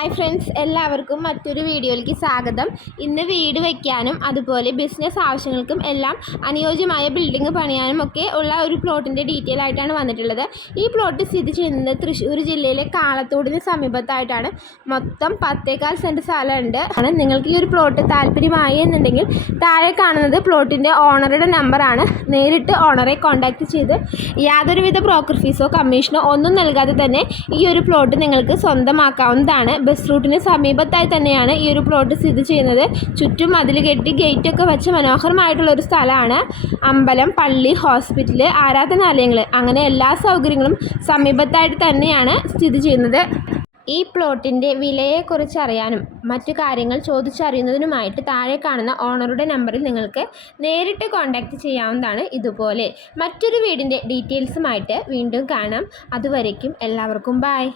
Hi friends എല്ലാവർക്കും മറ്റൊരു വീഡിയോയിലേക്ക് സ്വാഗതം. ഇന്ന് വീട് വയ്ക്കാനും അതുപോലെ ബിസിനസ് ആവശ്യങ്ങൾക്കും എല്ലാം അനുയോജ്യമായ ബിൽഡിംഗ് പണിയാനും ഒക്കെ ഉള്ള ഒരു പ്ലോട്ടിന്റെ ഡീറ്റെയിൽ ആയിട്ടാണ് വന്നിട്ടുള്ളത്. ഈ പ്ലോട്ട് സ്ഥിതി ചെയ്യുന്നത് തൃശ്ശൂർ ജില്ലയിലെ കാളത്തോടിന് സമീപത്തായിട്ടാണ്. മൊത്തം പത്തേകാൽ സെന്റ് സ്ഥലമുണ്ട്. ആണ് നിങ്ങൾക്ക് ഈ ഒരു പ്ലോട്ട് താല്പര്യമായി എന്നുണ്ടെങ്കിൽ താഴെ കാണുന്നത് പ്ലോട്ടിന്റെ ഓണറുടെ നമ്പറാണ് നേരിട്ട് ഓണറെ കോൺടാക്റ്റ് ചെയ്ത് യാതൊരുവിധ ബ്രോക്കർ ഫീസോ കമ്മീഷനോ ഒന്നും നൽകാതെ തന്നെ ഈ ഒരു പ്ലോട്ട് നിങ്ങൾക്ക് സ്വന്തമാക്കാവുന്നതാണ്. ബസ് റൂട്ടിന് സമീപത്തായി തന്നെയാണ് ഈ ഒരു പ്ലോട്ട് സ്ഥിതി ചെയ്യുന്നത്. ചുറ്റും അതിൽ കെട്ടി ഗേറ്റൊക്കെ വെച്ച് മനോഹരമായിട്ടുള്ള ഒരു സ്ഥലമാണ്. അമ്പലം പള്ളി ഹോസ്പിറ്റൽ ആരാധനാലയങ്ങൾ അങ്ങനെ എല്ലാ സൗകര്യങ്ങളും സമീപത്തായിട്ട് തന്നെയാണ് സ്ഥിതി ചെയ്യുന്നത്. ഈ പ്ലോട്ടിന്റെ വിലയെക്കുറിച്ച് അറിയാനും മറ്റു കാര്യങ്ങൾ ചോദിച്ചറിയുന്നതിനുമായിട്ട് താഴെ കാണുന്ന ഓണറുടെ നമ്പറിൽ നിങ്ങൾക്ക് നേരിട്ട് കോൺടാക്റ്റ് ചെയ്യാവുന്നതാണ് ഇതുപോലെ. മറ്റൊരു വീടിന്റെ ഡീറ്റെയിൽസുമായിട്ട് വീണ്ടും കാണാം. അതുവരേക്കും എല്ലാവർക്കും ബായ്